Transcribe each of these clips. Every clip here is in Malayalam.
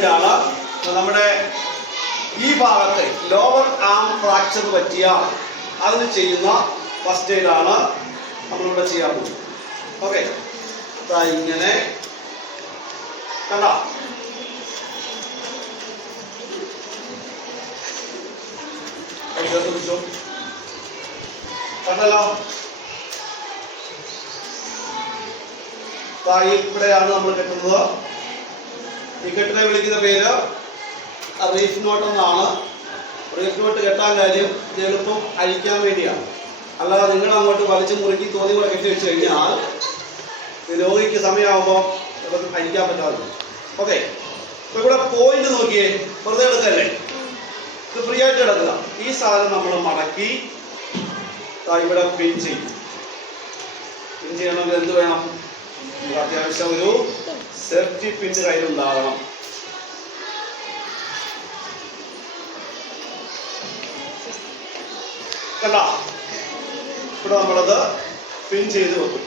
ബാൻഡേജാണ്. നമ്മുടെ ഈ ഭാഗത്ത് ലോവർ ആം ഫ്രാക്ചർ പറ്റിയാൽ അതിന് ചെയ്യുന്ന ഫസ്റ്റ് എയ്ഡാണ് നമ്മളിവിടെ ചെയ്യാൻ പോകുന്നത്. ഓക്കെ, ഇങ്ങനെ കണ്ടോ? കണ്ടല്ലോ, ഇവിടെയാണ് നമ്മൾ കെട്ടുന്നത്. ഈ കെട്ടിനെ വിളിക്കുന്ന പേര് റീഫ് നോട്ട് എന്നാണ്. റീഫ് നോട്ട് കെട്ടാൻ കാര്യം ഇത് എളുപ്പം അഴിക്കാൻ വേണ്ടിയാണ്. അല്ലാതെ നിങ്ങൾ അങ്ങോട്ട് വലിച്ചു മുറുക്കി തോന്നി കൂടെ കെട്ടി വെച്ച് കഴിഞ്ഞാൽ രോഗിക്ക് സമയമാകുമ്പോൾ അഴിക്കാൻ പറ്റാതെ. ഓക്കെ, ഇപ്പൊ ഇവിടെ പോയിന്റ് നോക്കിയേ, വെറുതെ എടുക്കല്ലേ, ഇത് ഫ്രീ ആയിട്ട് കിടക്കുക. ഈ സാധനം നമ്മൾ മടക്കി ഇവിടെ പിൻ ചെയ്യും. പിൻ ചെയ്യണമെങ്കിൽ എന്ത് വേണം? അത്യാവശ്യം ഒരു സേഫ്റ്റി പിൻ കയ്യിലുണ്ടാകണം. കണ്ട, ഇവിടെ നമ്മളത് പിൻ ചെയ്ത് വെക്കും.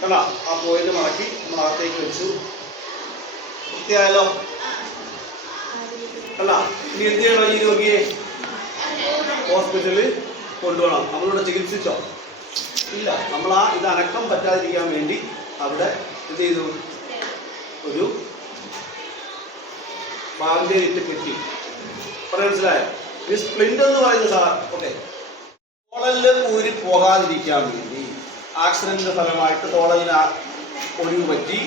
കണ്ട, ആ പോയിന്റ് മടക്കി നമ്മളകത്തേക്ക് വെച്ചു. വൃത്തിയായല്ലോ. അല്ല, ഇനി എന്ത് ചെയ്യണം? ഈ രോഗിയെ ഹോസ്പിറ്റലിൽ കൊണ്ടുപോകണം. നമ്മളിവിടെ ചികിത്സിച്ചോ? ഇല്ല. നമ്മൾ ഇത് അനക്കം പറ്റാതിരിക്കാൻ വേണ്ടി അവിടെ എന്ത് ചെയ്തു? ഒരു ബാൻഡേജ് ഇട്ട് കെട്ടി. മനസ്സിലായോ? ഈ സ്പ്ലിന്റ് എന്ന് പറയുന്ന സാർ ഓക്കെ, തോളലില് ഊരി പോകാതിരിക്കാൻ വേണ്ടി, ആക്സിഡന്റിന്റെ ഫലമായിട്ട് തോളലിന് ഒഴിവ് പറ്റി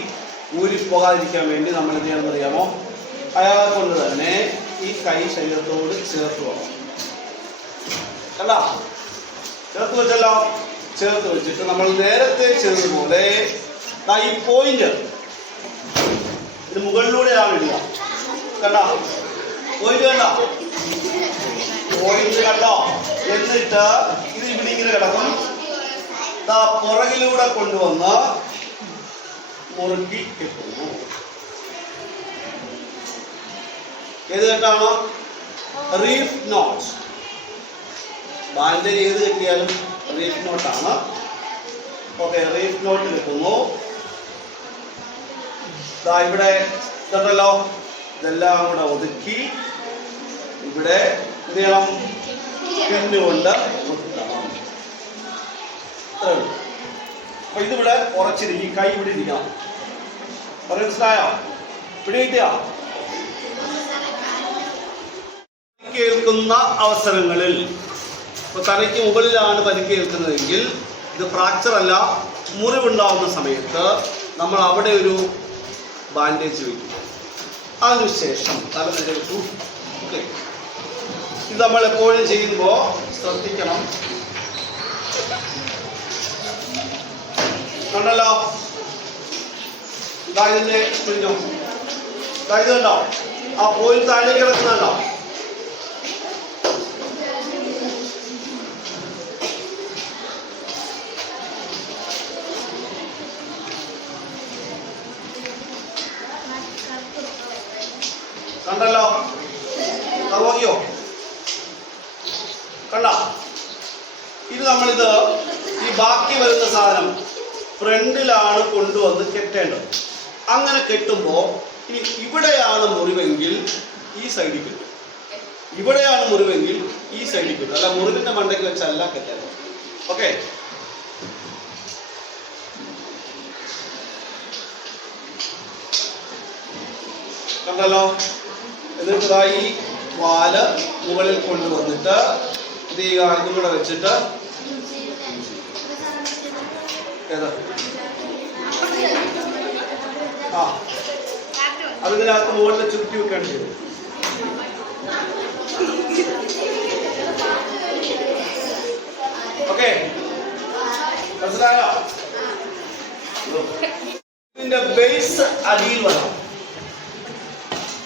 ഊരി പോകാതിരിക്കാൻ വേണ്ടി നമ്മൾ എന്ത് ചെയ്യണമെന്ന് അറിയാമോ? അയാളെ കൊണ്ട് തന്നെ ഈ കൈ ശരീരത്തോട് ചേർത്ത് പോകണം. അല്ല, ചേർത്ത് വെച്ചല്ലോ. ചേർത്ത് വെച്ചിട്ട് നമ്മൾ നേരത്തെ ചെയ്തതുപോലെ ഈ പോയിന്റ് ഇത് മുകളിലൂടെയാണ് ഇടുക. കണ്ടോ പോയിന്റ്? കണ്ടോ പോയിന്റ്? കണ്ടോ? എന്നിട്ട് ഇത് ഇവിടെ ഇങ്ങനെ കിടക്കും. പുറകിലൂടെ കൊണ്ടുവന്ന് മുറുക്കി കെട്ടുന്നു. ഏത് കെട്ടാണ്? Reef not. ബാൻഡേജ് ഏത് കെട്ടിയാലും റീഫ് നോട്ടാണ്. ഓക്കെ, റീഫ് നോട്ട് കെട്ടുന്നു. ഇവിടെ ഇതുണ്ടല്ലോ, ഇതെല്ലാം കൂടെ ഒതുക്കി ഇവിടെ എന്ത് ചെയ്യണം? പിന്നുകൊണ്ട് ഒതുക്കണം. അപ്പൊ ഇതിവിടെ ഉറച്ചിരിക്കും. കൈ ഇവിടെ ഇരിക്കണം. മനസ്സിലായോ? ഇവിടെ കിട്ടിയാ പരിക്കേൽക്കുന്ന അവസരങ്ങളിൽ, ഇപ്പൊ തലയ്ക്ക് മുകളിലാണ് പരിക്കേൽക്കുന്നതെങ്കിൽ ഇത് ഫ്രാക്ചർ അല്ല, മുറിവുണ്ടാവുന്ന സമയത്ത് നമ്മൾ അവിടെ ഒരു ബാൻഡേജ് വയ്ക്കും. അതിനുശേഷം തല നിരവിട്ടു. ഓക്കെ, ഇത് നമ്മൾ എപ്പോഴും ചെയ്യുമ്പോൾ ശ്രദ്ധിക്കണം. കണ്ടല്ലോ, ഇതിന്റെ ഇത് കണ്ടോ? ആ പോയിന്റ് താഴേക്ക് കിടക്കുന്നുണ്ടോ? കണ്ടല്ലോ, അത് നോക്കിയോ? കണ്ട, ഇത് നമ്മളിത് ഈ ബാക്കി വരുന്ന സാധനം ഫ്രണ്ടിലാണ് കൊണ്ടുവന്ന് കെട്ടേണ്ടത്. അങ്ങനെ കെട്ടുമ്പോൾ ഇനി ഇവിടെയാണ് മുറിവെങ്കിൽ ഈ സൈഡിൽ കിട്ടും, ഇവിടെയാണ് മുറിവെങ്കിൽ ഈ സൈഡിൽ കിട്ടും. അല്ല, മുറിവിന്റെ മണ്ടയ്ക്ക് വെച്ചല്ല കെട്ടേണ്ടത്. ഓക്കെ, കണ്ടല്ലോ. എന്നിട്ട് ഈ വാല് മുകളിൽ കൊണ്ടുവന്നിട്ട് ഇത് ഇതും കൂടെ വെച്ചിട്ട് അതിനകത്ത് മുകളിൽ ചുരുട്ടി വെക്കുകയാണ് ചെയ്തത്. ഓക്കെ, മനസ്സിലായോ? ഇതിന്റെ ബേസ് അടിയിൽ വേണം.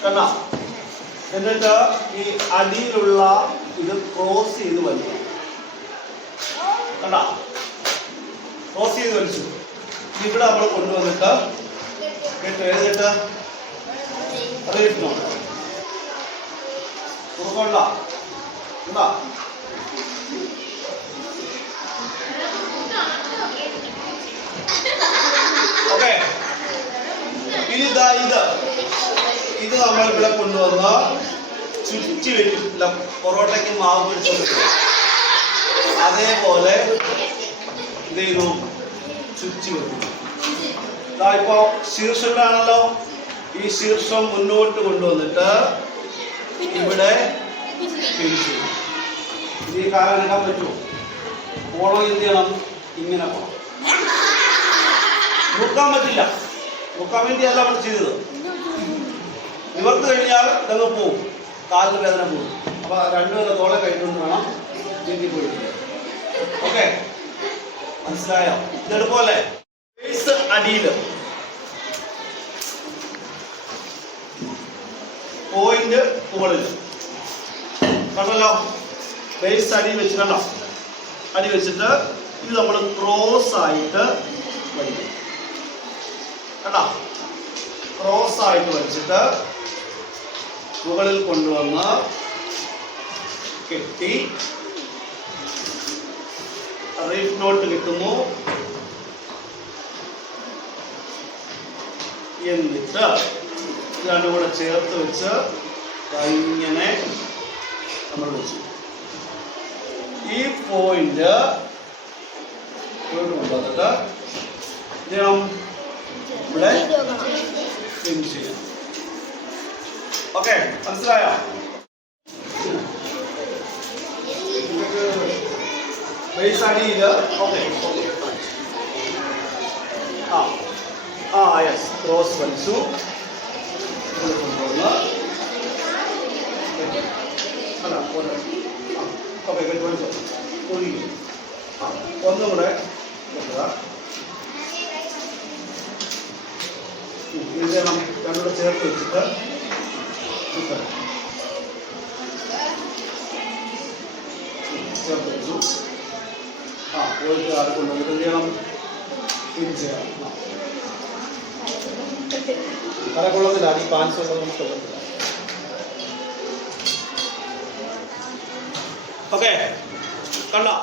കണ്ടോ? എന്നിട്ട് ഈ അടിയിലുള്ള ഇത് ക്രോസ് ചെയ്ത് വലിക്കണം. കണ്ടോ? ക്രോസ് ചെയ്ത് വലിച്ചു. ഇവിടെ നമ്മൾ കൊണ്ടുവന്നിട്ട് കേട്ടോ, ഏതിട്ട് റീഫ് നോട്ട്. കുറുക്കുള്ള എന്താ ഓക്കെ. ഇനി ഇതാ ഇത് നമ്മൾ ഇവിടെ കൊണ്ടുവന്ന് ചുറ്റി വെക്കില്ല. പൊറോട്ടയ്ക്ക് മാവ് പിടിച്ചു അതേപോലെ എന്ത് ചെയ്യുന്നു, ചുറ്റി വെക്കുന്നു. ഇതാ ഇപ്പോ ശീർഷങ്ങളാണല്ലോ, ഈ ശീർഷം മുന്നോട്ട് കൊണ്ടുവന്നിട്ട് ഇവിടെ പിടിച്ചു. ഇനി കാലം എടുക്കാൻ പറ്റുമോ? പോണം എന്ത് ചെയ്യണം, ഇങ്ങനെ പോണം. നോക്കാൻ പറ്റില്ല, നോക്കാൻ വേണ്ടിയല്ല നമ്മൾ ചെയ്തത്. നിവർത്ത് കഴിഞ്ഞാൽ ഇതങ്ങ് പോവും, കാലിന് വേദന പോകും. അപ്പൊ രണ്ടുപേരെ തോളെ കഴിഞ്ഞുകൊണ്ട് വേണം നീന്തി പോയി. ഓക്കെ, മനസ്സിലായോ? ഇതെടുപ്പോലെ ബേസ് അടിയില് പോയിന്റ് മുകളിൽ കണ്ടല്ലോ. ബേസ് അടി വെച്ചിട്ടുണ്ടോ? അടി വെച്ചിട്ട് ഇത് നമ്മൾ ക്രോസ് ആയിട്ട് വലിക്കും. കണ്ടോ? ക്രോസ് ആയിട്ട് വലിച്ചിട്ട് മുകളിൽ കൊണ്ടുവന്ന് കെട്ടി റീഫ് നോട്ട് കിട്ടുന്നു. എന്നിട്ട് രണ്ടും കൂടെ ചേർത്ത് വെച്ച് ഇങ്ങനെ നമ്മൾ വെച്ചു. ഈ പോയിന്റ് കൊണ്ടുവന്നിട്ട് ചെയ്യണം, ഇവിടെ ഫിനിഷ് ചെയ്യണം. ഓക്കെ, മനസ്സിലായോ? ബേസ് അടിയില് ഓക്കെ. യെസ്, ക്രോസ് വലിച്ചു കൊണ്ടുവന്ന് അല്ല ഓക്കെ വലിച്ചോ. ഒഴുകി ഒന്നും കൂടെ വെക്കുക. ഇത് രണ്ടുകൂടെ ചേർത്ത് വെച്ചിട്ട് ചേർത്ത് വെച്ചു. പോയിട്ട് ആരെ കൊണ്ടുവന്നിട്ട് എന്ത് ചെയ്യണം, ഫിനിഷ് ചെയ്യണം. കര കൊള്ളുന്നില്ല, ഈ പാൻസ് ഉള്ളത് കൊള്ളുന്നില്ല. ഓക്കെ, കണ്ടോ?